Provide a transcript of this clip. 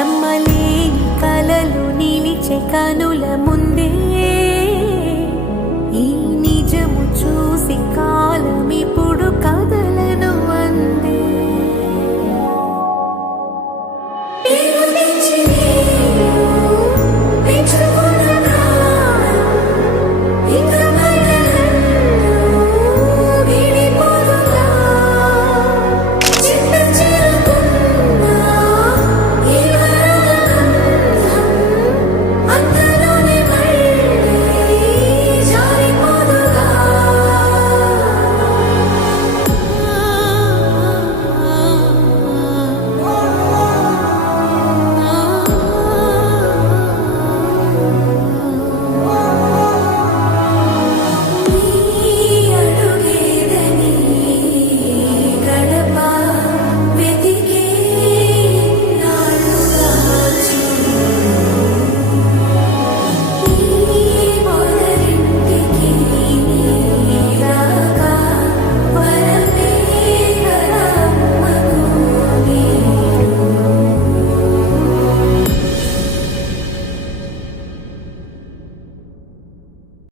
నమ్మలే కలలు నిలిచే కనుల ముందు